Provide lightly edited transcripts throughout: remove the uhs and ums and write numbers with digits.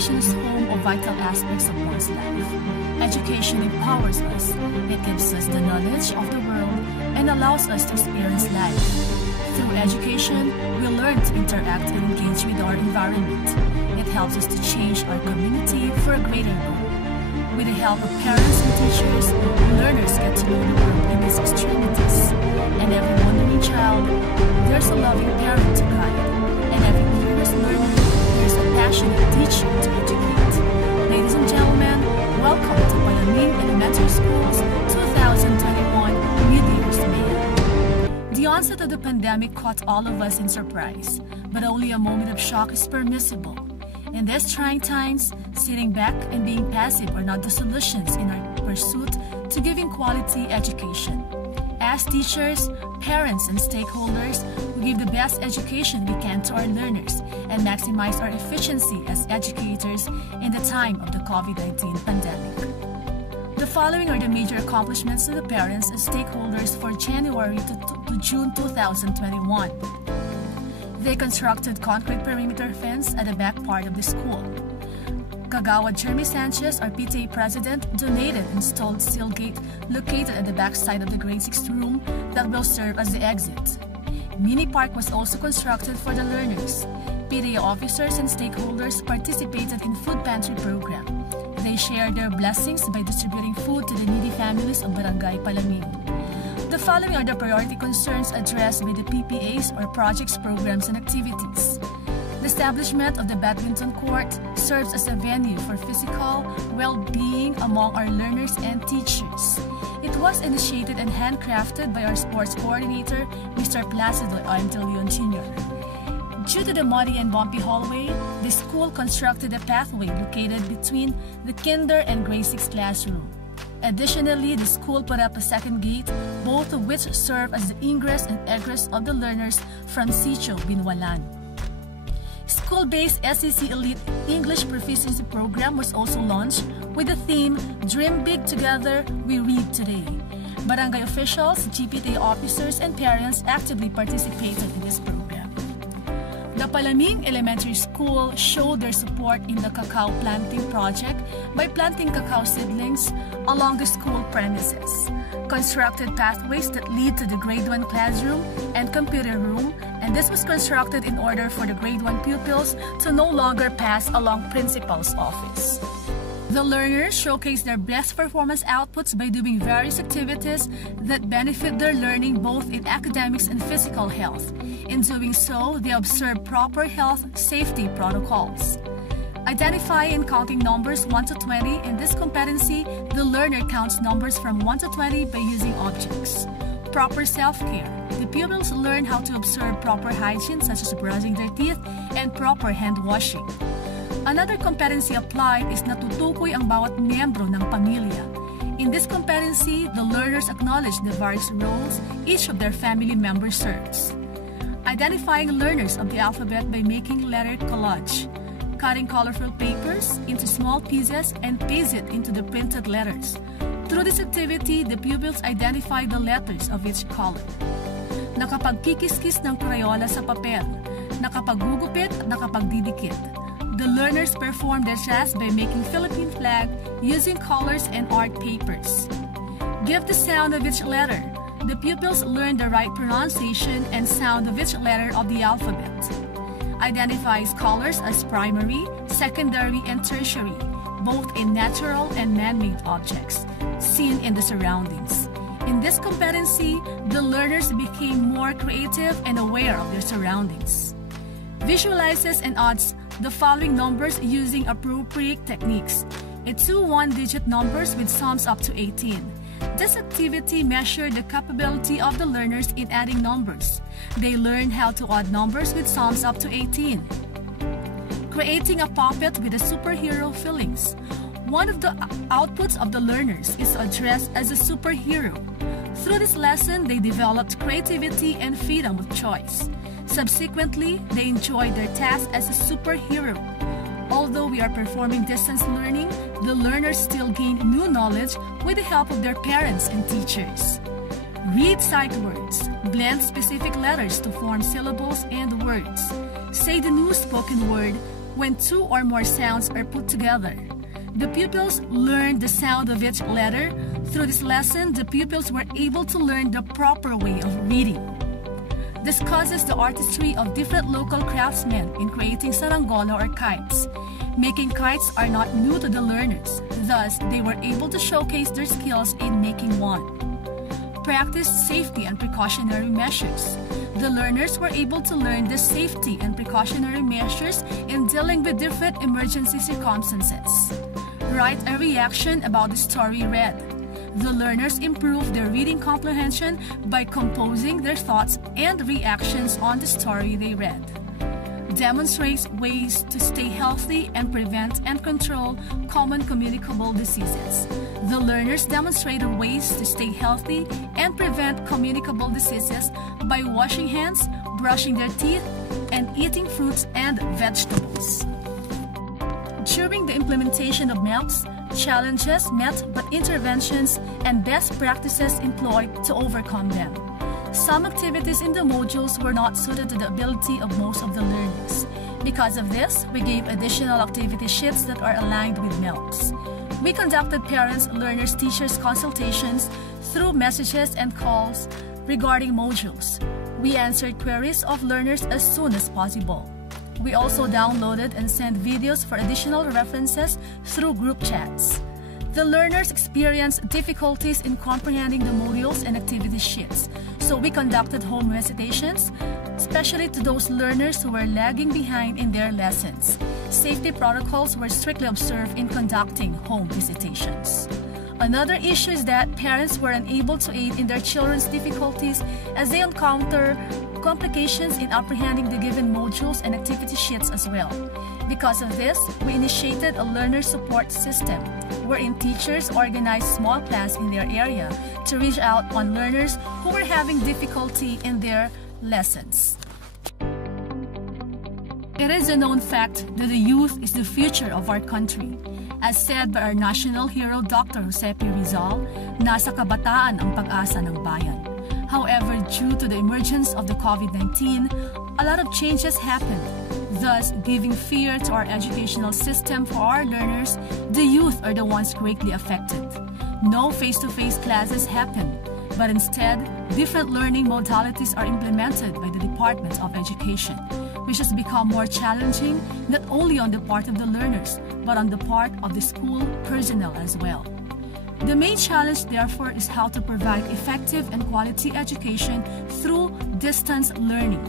Education is home of vital aspects of one's life. Education empowers us. It gives us the knowledge of the world and allows us to experience life. Through education, we learn to interact and engage with our environment. It helps us to change our community for a greater good. With the help of parents and teachers, learners get to know the world in its extremities. And every wandering child, there's a loving parent to guide. And every curious learner, there's a passionate teacher to educate. Ladies and gentlemen, welcome to Palaming Elementary School's 2021 Mid-Year Smea. The onset of the pandemic caught all of us in surprise, but only a moment of shock is permissible. In these trying times, sitting back and being passive are not the solutions in our pursuit to giving quality education. As teachers, parents, and stakeholders, we give the best education we can to our learners and maximize our efficiency as educators in the time of the COVID-19 pandemic. The following are the major accomplishments of the parents and stakeholders for January to June 2021. They constructed concrete perimeter fence at the back part of the school. Kagawad Jeremy Sanchez, our PTA president, donated installed steel gate located at the back side of the grade 6 room that will serve as the exit. Mini park was also constructed for the learners. PTA officers and stakeholders participated in food pantry program. They shared their blessings by distributing food to the needy families of Barangay Palaming. The following are the priority concerns addressed by the PPAs or projects, programs, and activities. The establishment of the badminton court serves as a venue for physical well-being among our learners and teachers. It was initiated and handcrafted by our sports coordinator, Mr. Placido M. De Leon Jr. Due to the muddy and bumpy hallway, the school constructed a pathway located between the kinder and grade 6 classroom. Additionally, the school put up a second gate, both of which serve as the ingress and egress of the learners from Sitio Binwalan. School-based SEC Elite English Proficiency Program was also launched with the theme, Dream Big Together, We Read Today. Barangay officials, GPTA officers, and parents actively participated in this program. The Palaming Elementary School showed their support in the cacao planting project by planting cacao seedlings along the school premises, constructed pathways that lead to the grade 1 classroom and computer room, and this was constructed in order for the grade 1 pupils to no longer pass along principal's office. The learners showcased their best performance outputs by doing various activities that benefit their learning both in academics and physical health. In doing so, they observed proper health safety protocols. Identifying and counting numbers 1 to 20. In this competency, the learner counts numbers from 1 to 20 by using objects. Proper self-care. The pupils learn how to observe proper hygiene such as brushing their teeth and proper hand washing. Another competency applied is natutukoy ang bawat miyembro ng pamilya. In this competency, the learners acknowledge the various roles each of their family members serves. Identifying learners of the alphabet by making letter collage, cutting colorful papers into small pieces and paste it into the printed letters. Through this activity, the pupils identify the letters of each color. Nakapagkikis-kis ng Crayola sa papel, nakapagugupit at nakapagdidikit. The learners perform their task by making Philippine flag using colors and art papers. Give the sound of each letter. The pupils learn the right pronunciation and sound of each letter of the alphabet. Identifies colors as primary, secondary, and tertiary, both in natural and man-made objects, seen in the surroundings. In this competency, the learners became more creative and aware of their surroundings. Visualizes and adds the following numbers using appropriate techniques. A 2 one-digit numbers with sums up to 18. This activity measured the capability of the learners in adding numbers. They learned how to add numbers with sums up to 18. Creating a puppet with a superhero feelings. One of the outputs of the learners is addressed as a superhero. Through this lesson, they developed creativity and freedom of choice. Subsequently, they enjoyed their task as a superhero. Although we are performing distance learning, the learners still gain new knowledge with the help of their parents and teachers. Read sight words. Blend specific letters to form syllables and words. Say the new spoken word when two or more sounds are put together. The pupils learned the sound of each letter. Through this lesson, the pupils were able to learn the proper way of reading. Discusses the artistry of different local craftsmen in creating saranggola or kites. Making kites are not new to the learners, thus they were able to showcase their skills in making one. Practiced safety and precautionary measures. The learners were able to learn the safety and precautionary measures in dealing with different emergency circumstances. Write a reaction about the story read. The learners improved their reading comprehension by composing their thoughts and reactions on the story they read. Demonstrates ways to stay healthy and prevent and control common communicable diseases. The learners demonstrated ways to stay healthy and prevent communicable diseases by washing hands, brushing their teeth, and eating fruits and vegetables. During the implementation of MELCs, challenges met but interventions and best practices employed to overcome them. Some activities in the modules were not suited to the ability of most of the learners. Because of this, we gave additional activity sheets that are aligned with MELCs. We conducted parents, learners, teachers consultations through messages and calls regarding modules. We answered queries of learners as soon as possible. We also downloaded and sent videos for additional references through group chats. The learners experienced difficulties in comprehending the modules and activity sheets, so we conducted home recitations, especially to those learners who were lagging behind in their lessons. Safety protocols were strictly observed in conducting home visitations. Another issue is that parents were unable to aid in their children's difficulties as they encounter complications in apprehending the given modules and activity sheets as well. Because of this, we initiated a learner support system wherein teachers organized small class in their area to reach out on learners who were having difficulty in their lessons. It is a known fact that the youth is the future of our country. As said by our national hero Dr. Josepe Rizal, nasa kabataan ang pag-asa ng bayan. However, due to the emergence of the COVID-19, a lot of changes happened, thus giving fear to our educational system for our learners. The youth are the ones greatly affected. No face-to-face classes happen, but instead, different learning modalities are implemented by the Department of Education, which has become more challenging not only on the part of the learners, but on the part of the school personnel as well. The main challenge, therefore, is how to provide effective and quality education through distance learning.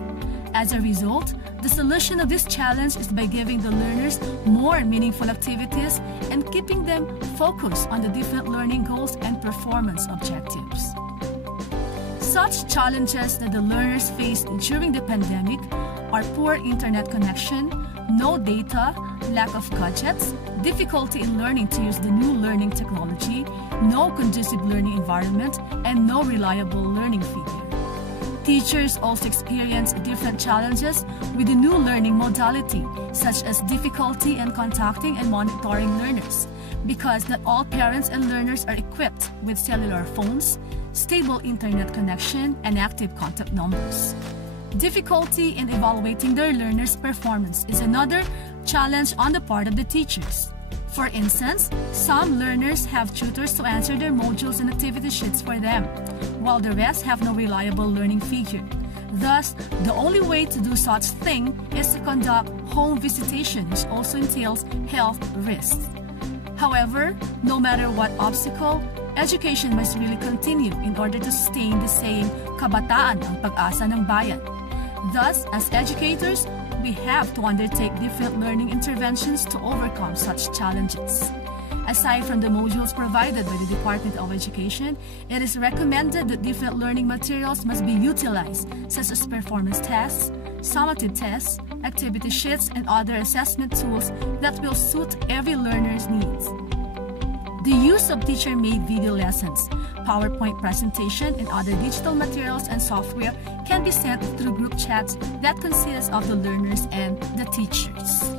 As a result, the solution of this challenge is by giving the learners more meaningful activities and keeping them focused on the different learning goals and performance objectives. Such challenges that the learners faced during the pandemic are poor internet connection, no data, lack of gadgets, difficulty in learning to use the new learning technology, no conducive learning environment, and no reliable learning figure. Teachers also experience different challenges with the new learning modality, such as difficulty in contacting and monitoring learners, because not all parents and learners are equipped with cellular phones, stable internet connection, and active contact numbers. Difficulty in evaluating their learners' performance is another challenge on the part of the teachers. For instance, some learners have tutors to answer their modules and activity sheets for them, while the rest have no reliable learning figure. Thus, the only way to do such thing is to conduct home visitation, which also entails health risks. However, no matter what obstacle, education must really continue in order to sustain the saying, kabataan ang pag-asa ng bayan. Thus, as educators, we have to undertake different learning interventions to overcome such challenges. Aside from the modules provided by the Department of Education, it is recommended that different learning materials must be utilized, such as performance tests, summative tests, activity sheets, and other assessment tools that will suit every learner's needs. The use of teacher-made video lessons, PowerPoint presentation, and other digital materials and software can be sent through group chats that consist of the learners and the teachers.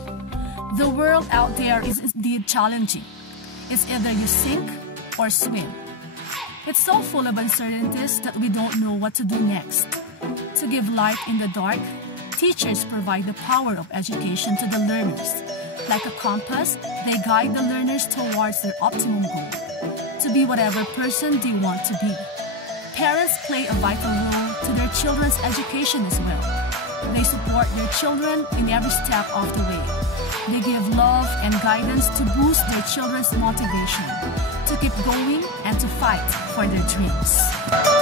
The world out there is indeed challenging. It's either you sink or swim. It's so full of uncertainties that we don't know what to do next. To give light in the dark, Teachers provide the power of education to the learners. Like a compass, they guide the learners towards their optimum goal, to be whatever person they want to be. Parents play a vital role to their children's education as well. They support their children in every step of the way. They give love and guidance to boost their children's motivation, to keep going and to fight for their dreams.